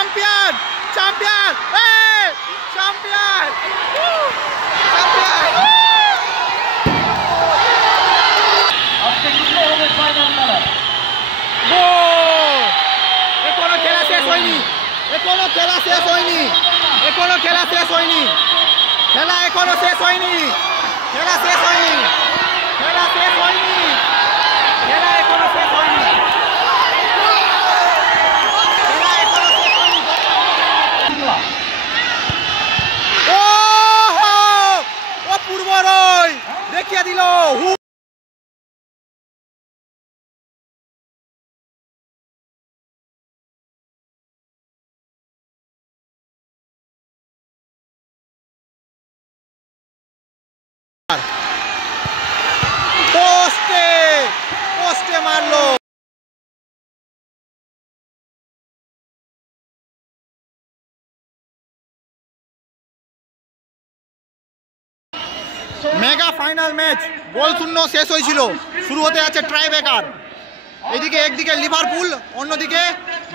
Champion champion champion champion এখনো খেলা শেষ হয়নি এখনো খেলা শেষ হয়নি এখনো খেলা শেষ হয়নি খেলা এখনো শেষ হয়নি খেলা শেষ হয়নি খেলা শেষ হয়নি খেলা এখনো শেষ হয়নি খেলা এখনো শেষ হয়নি ও পূর্ব রয় দেখিয়ে দিল পোস্টে পোস্টে মারলো মেগা ফাইনাল ম্যাচ গোল শূন্য শেষ হয়েছিল শুরু হতে যাচ্ছে ট্রাই ব্রেকার এদিকে একদিকে লিভারপুল অন্যদিকে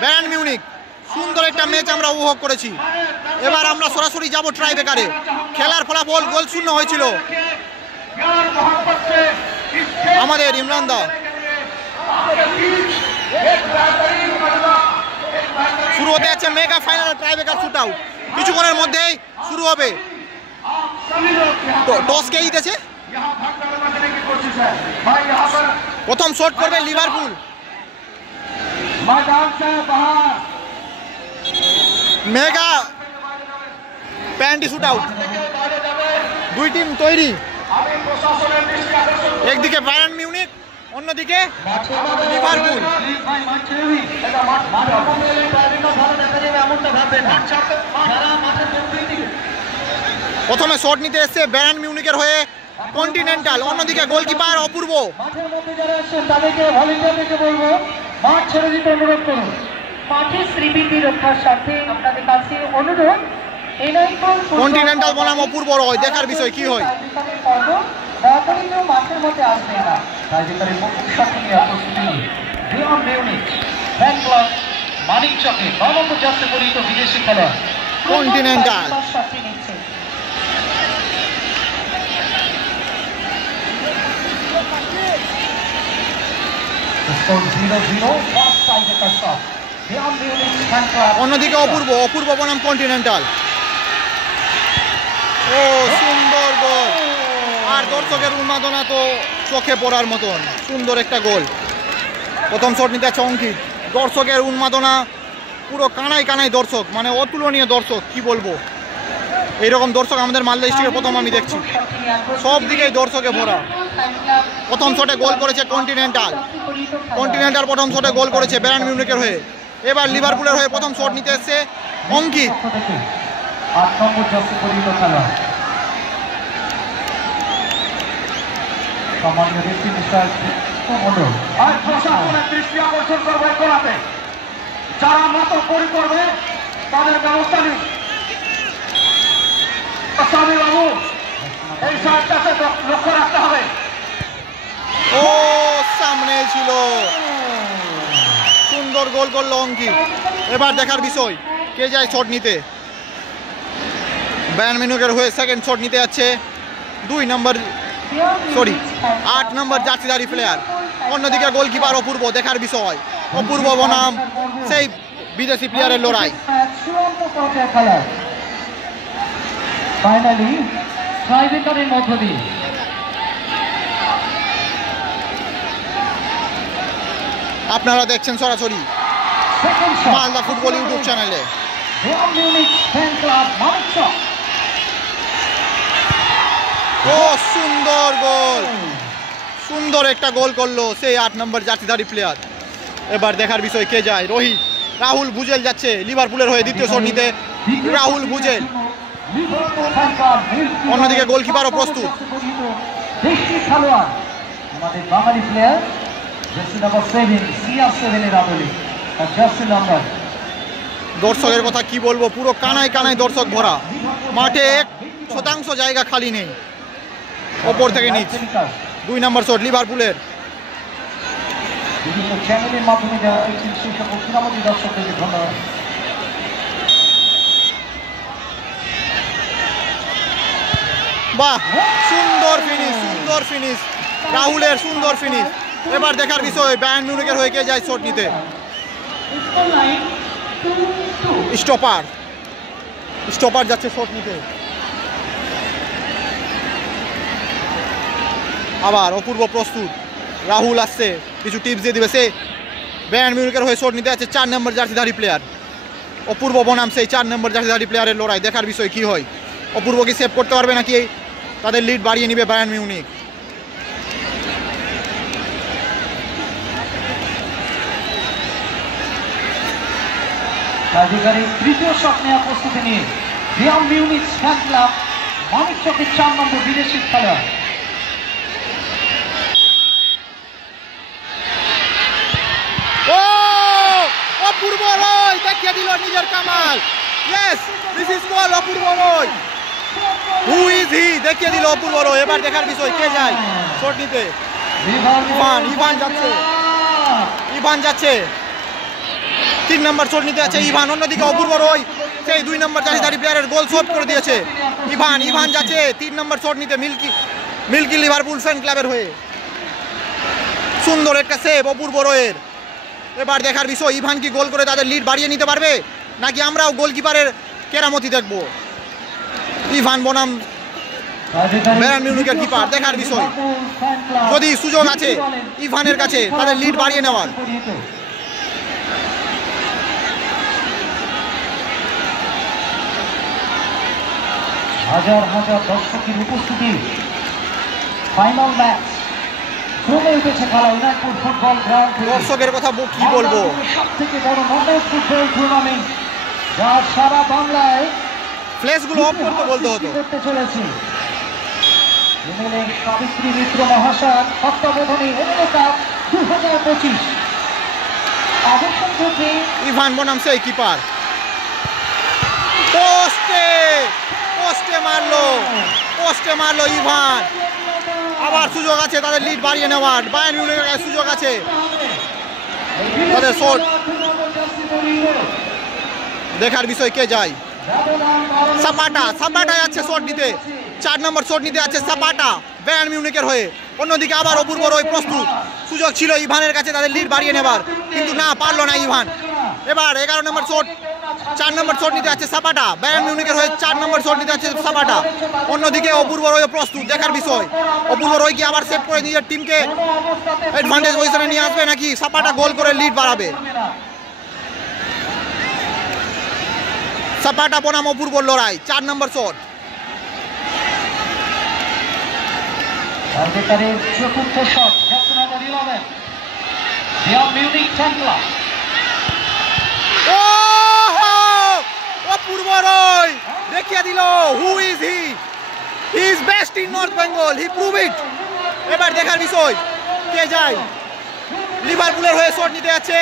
বায়ার্ন মিউনিখ সুন্দর একটা ম্যাচ আমরা উপভোগ করেছি এবার আমরা সরাসরি যাব ট্রাই ব্রেকারে খেলার ফলাফল গোল শূন্য হয়েছিল আমাদের ইমরান দা শুরু হতে যাচ্ছে mega final try breaker shoot out কিছুক্ষণের মধ্যেই শুরু হবে টস কে জিতেছে প্রথম শট করবে Liverpool mega panty shoot out দুই টিম তৈরি একদিকে বায়ার্ন মিউনিখ অন্যদিকে লিভারপুল প্রথমে শট নিতে এসেছে বায়ার্ন মিউনিখের হয়ে কন্টিনেন্টাল অন্যদিকে গোলকিপার অপূর্ব তাদেরকে ভলেন্টিয়ারদেরকে বলবো মাঠ ছেড়ে দিতে অনুরোধ করুন মাঠের শ্রীবৃদ্ধি রক্ষার স্বার্থে আপনাদের কাছে অনুরোধ কন্টিনেন্টাল বনাম অপূর্ব রয় দেখার বিষয় কি হয় মাঠের মধ্যে আসবে না রাজনীতির মুখ্য সাথে প্রস্তুতি বায়ার্ন মিউনিখ ফ্যান ক্লাব মানিকচকে নবম জাতীয় পরিচিত বিদেশি খেলোয়াড় কন্টিনেন্টাল অন্যদিকে অপূর্ব অপূর্ব বনাম কন্টিনেন্টাল ও সুন্দর গোল আর দর্শকের উন্মাদনা তো চোখে পড়ার মতন সুন্দর একটা গোল প্রথম শট নিতে আছে অঙ্কিত দর্শকের উন্মাদনা পুরো কানাই কানাই দর্শক মানে অতুলনীয় দর্শক কি বলবো এইরকম দর্শক আমাদের মালদা ডিস্ট্রিক্টের প্রথম আমি দেখছি সব দিকেই দর্শকে ভরা প্রথম শটে গোল করেছে কন্টিনেন্টাল কন্টিনেন্টাল প্রথম শটে গোল করেছে বায়ার্ন মিউনিখের হয়ে এবার লিভারপুলের হয়ে প্রথম শট নিতে এসছে অঙ্কিত যারা মতো পরি করবে তাদের ব্যবস্থা নেই বাবু এই সাইডটাতে লক্ষ্য রাখতে হবে ও সামনে ছিল সুন্দর গোল করলো অঙ্কিত এবার দেখার বিষয় কে যায় শট নিতে বায়ার্ন মিউনিখের হয়ে সেকেন্ড শট নিতে যাচ্ছে 8 নম্বর জার্সিধারী প্লেয়ার অন্যদিকে গোলকিপার অপূর্ব দেখার বিষয় অপূর্ব বনাম সেই বিদেশি প্লেয়ারের লড়াই ফাইনালি ট্রাইব্রেকারের মধ্য দিয়ে আপনারা দেখছেন সরাসরি মালদা ফুটবল ইউটিউব চ্যানেলে ও সুন্দর গোল সুন্দর একটা গোল করলো সেই 8 নম্বর জার্সিধারী প্লেয়ার এবার দেখার বিষয় কে যায় রোহিত রাহুল ভুজেল যাচ্ছে লিভারপুলের হয়ে দ্বিতীয় শট নিতে রাহুল ভুজেল অন্যদিকে গোলকিপারও প্রস্তুত আমাদের বাঙালি প্লেয়ার জার্সি নাম্বার 7 CR7 এর আদলে জার্সি নাম্বার দর্শকের কথা কি বলবো পুরো কানায় কানায় দর্শক ভরা মাঠে 1% জায়গা খালি নেই ওপর থেকে নিচ 2 নম্বর শট লিভারপুলের বিভিন্ন চ্যানেলের মাধ্যমে যারা দেখছেন সেই সকল সুনামী দর্শকদেরকে ধন্যবাদ বাহ, সুন্দর ফিনিশ রাহুলের, সুন্দর ফিনিশ। এবার দেখার বিষয় বায়ার্ন মিউনিখের হয়ে কে যায় শট নিতে। স্টপার যাচ্ছে শট নিতে। আবার অপূর্ব প্রস্তুত, রাহুল আসছে, কিছু টিপস দিয়ে দিবে। সে বায়ার্ন মিউনিখের হয়ে শট নিতে আছে 4 নম্বর জার্সিধারী প্লেয়ার অপূর্ব বনাম। সেই 4 নম্বর জার্সিধারী প্লেয়ারের লড়াই, দেখার বিষয় কি হয়। অপূর্ব কি সেভ করতে পারবে নাকি তাদের লিড বাড়িয়ে নিবে বায়ার্ন মিউনিখ। তৃতীয় শট নেওয়ার প্রস্তুতি নিয়ে বায়ার্ন মিউনিখ ফ্যান ক্লাব মানিক চকের 4 নম্বর বিদেশি খেলোয়াড়। অপূর্ব রয় দেখিয়ে দিল নিজের Kamal. Yes, this is call Apurba Roy. Who is হি দেখিয়ে দিল অপূর্ব রয়। এবার দেখার বিষয় কে যায় শট নিতে। ইভান যাচ্ছে 3 নম্বর শট নিতে আছে ইভান। অন্যদিকে অপূর্ব রয় সেই 2 নম্বর জার্সিধারী প্লেয়ারের গোল শট করে দিয়েছে। ইভান যাচ্ছে 3 নম্বর শট নিতে মিল্কি লিভারপুল ফ্যান ক্লাবের হয়ে। সুন্দর একটা সেভ অপূর্ব রয়ের। এবার দেখার বিষয় ইভান কি গোল করে তাদের লিড বাড়িয়ে নিতে পারবে নাকি আমরাও গোলকিপারের কেরামতি দেখব। ইভান বনাম বায়ার্ন মিউনিখের কিপার, দেখার বিষয়। যদি সুযোগ আছে ইভানের কাছে তাদের লিড বাড়িয়ে নেওয়ার। হাজার হাজার দর্শকের উপস্থিতি, ফাইনাল ম্যাচ জমে উঠেছে খেলা ইনায়তপুর ফুটবল গ্রাউন্ড। দর্শকের কথা কি বলবো, সব থেকে বড় নকআউট ফুটবল টুর্নামেন্ট যা সারা বাংলায় ফ্ল্যাশগুলো অফ করতে বলতে হতো। করতে চলেছে এমএলএ সাবিত্রী মিত্র মহাশয় তত্ত্বাবধানে এমএলএ কাপ 2025 আদর্শন থেকে ইভান বনাম সেই কিপার পোস্টে মারলো ইভান। আবার সুযোগ আছে তাদের লিড বাড়িয়ে নেওয়ার। বায়ার্ন মিউনিখের সুযোগ আছে তাদের শট। দেখার বিষয় কে যায়। সাপাটা যাচ্ছে শট নিতে, 4 নম্বর শট নিতে আছে সাপাটা বায়ার্ন মিউনিখের হয়ে। অন্যদিকে আবার অপূর্ব রয় প্রস্তুত, সুযোগ ছিল ইভানের কাছে তাদের লিড বাড়িয়ে নেবার, কিন্তু না, পারলো না ইভান। এবার 11 নম্বর শট, 4 নম্বর শট নিতে আছে সাপাটা বায়ার্ন মিউনিখের হয়ে। 4 নম্বর শট নিতে আছে সাপাটা। অন্যদিকে অপূর্ব রয় প্রস্তুত, দেখার বিষয় অপূর্ব রয় কি আবার সেভ করে নিজের টিমকে অ্যাডভান্টেজ পজিশনে নিয়ে আসবে নাকি সাপাটা গোল করে লিড বাড়াবে। সাপাটা বনাম অপূর্ব লড়াই, 4 নম্বর শট। চতুর্থ shot, Bayern Munich fan club. Apurba Roy দেখিয়ে দিল who is he is best in north Bengal, he prove it. এবার দেখার বিষয় কে যায়। লিভারপুলের হয়ে শট নিতে আছে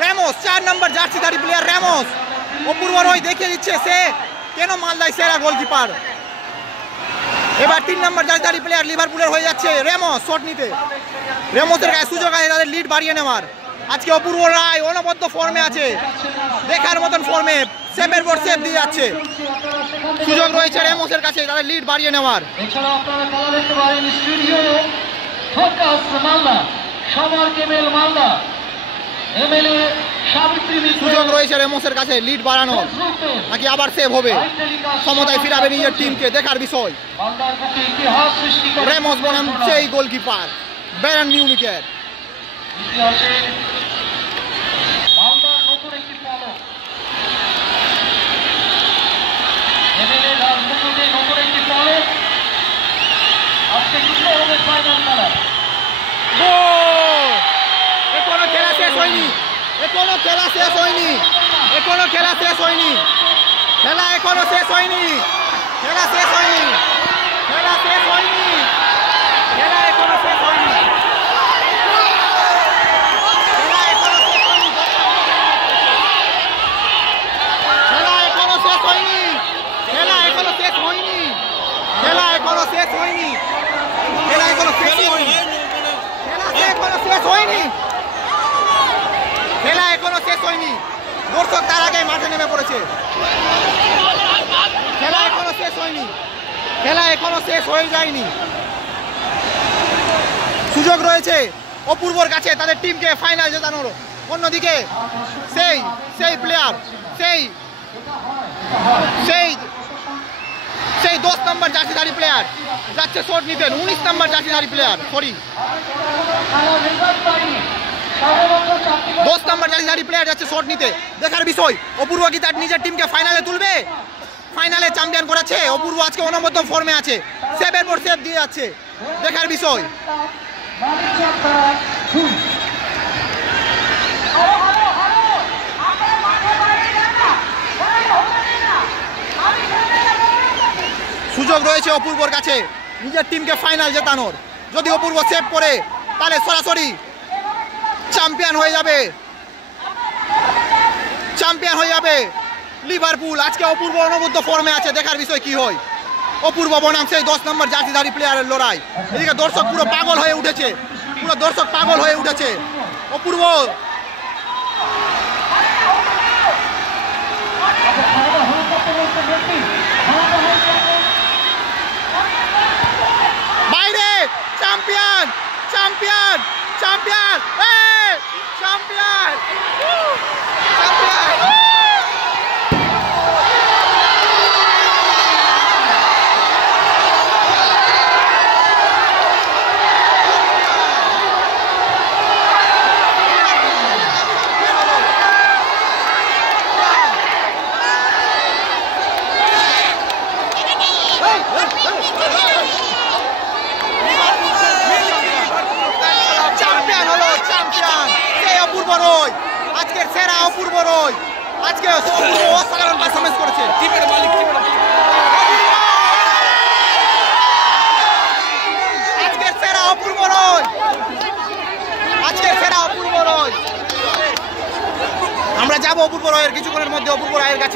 র্যামোস, 4 নম্বর জার্সিধারী প্লেয়ার র্যামোস। অপূর্ব রয় দেখিয়ে দিচ্ছে সে কেন মালদায় সেরা গোলকিপার। এবার 3 নম্বর জার্সিধারী প্লেয়ার লিভারপুলের হয়ে যাচ্ছে র্যামোস শট নিতে। র্যামোসের গায়ে সুযোগ আছে তাদের লিড বাড়িয়ে নেওয়ার। আজকে অপূর্ব রায় অনবদ্য ফর্মে আছে, দেখার মতন ফর্মে, সেভের পর সেভ দিয়ে যাচ্ছে। সুযোগ রয়েছে র্যামোসের কাছে তাদের লিড বাড়িয়ে নেওয়ার। এছাড়াও আপনারা খেলা দেখতে পারেন স্টুডিও ফোকাস মালদা, সবার কেবল মালদা, এমএলএ সাবিত্রী মিত্র। সুযোগ রয়েছে র্যামোসের কাছে লিড বাড়ানোর, নাকি আবার সেভ হবে, সমতায় ফিরাবে নিজের টিমকে, দেখার বিষয়। র্যামোস বনাম সেই গোলকিপার বায়ার্ন মিউনিখের। ইতিহাসে মালদার নতুন একটি পদক, এমএলএ রাজনীতিতে নতুন একটি পদক। আজকে শুরু হবে ফাইনাল খেলা। এখনো খেলা শেষ হয়নি, এখনো খেলা শেষ হয়নি, এখনো খেলা শেষ হয়নি, খেলা এখনো শেষ হয়নি, খেলা শেষ হয়নি, খেলা শেষ হয়নি, খেলা এখনো শেষ হয়নি, খেলা এখনো শেষ হয়নি, খেলা এখনো শেষ হয়নি, খেলা এখনো শেষ হয়নি, খেলা এখনো শেষ হয়নি, খেলা এখনো শেষ হয়নি, খেলা এখনো শেষ হয়নি, খেলা এখনো শেষ হয়নি। দর্শক তার আগে মাঠে নেমে পড়েছে, খেলা এখনো শেষ হয়নি। খেলা এখনো শেষ হয়ে যায়নি, সুযোগ রয়েছে অপূর্বর কাছে তাদের টিমকে ফাইনাল জেতানোর। অন্যদিকে সেই প্লেয়ার সেই 10 নম্বর জার্সিধারী প্লেয়ার যাচ্ছে শট নিতে, 19 নম্বর জার্সিধারী প্লেয়ার 10 নম্বর জার্সিধারী প্লেয়ার যাচ্ছে শট নিতে। দেখার বিষয় অপূর্ব কি তার নিজের টিমকে ফাইনালে তুলবে, ফাইনালে চ্যাম্পিয়ন করেছে অপূর্ব। আজকে অনবদ্য ফর্মে আছে, সেভের পর সেভ দিয়ে যাচ্ছে, দেখার বিষয়। সুযোগ রয়েছে অপূর্বর কাছে নিজের টিমকে ফাইনাল জেতানোর। যদি অপূর্ব সেভ করে তাহলে সরাসরি চ্যাম্পিয়ন হয়ে যাবে লিভারপুল। আজকে অপূর্ব অনবদ্য ফর্মে আছে, দেখার বিষয় কি হয়। অপূর্ব বনাম সেই 10 নম্বর জার্সিধারী প্লেয়ারের লড়াই। এদিকে দর্শক পুরো পাগল হয়ে উঠেছে, অপূর্ব বাইরে, চ্যাম্পিয়ন চ্যাম্পিয়ন চ্যাম্পিয়ন চ্যাম্পিয়ন। আজকের সেরা অপূর্ব রয়, আজকে অসাধারণ পারফরমেন্স করেছে। আজকের সেরা অপূর্ব রয়। আমরা যাবো অপূর্ব রয়ের কিছুক্ষণের মধ্যে অপূর্ব রায়ের কাছে।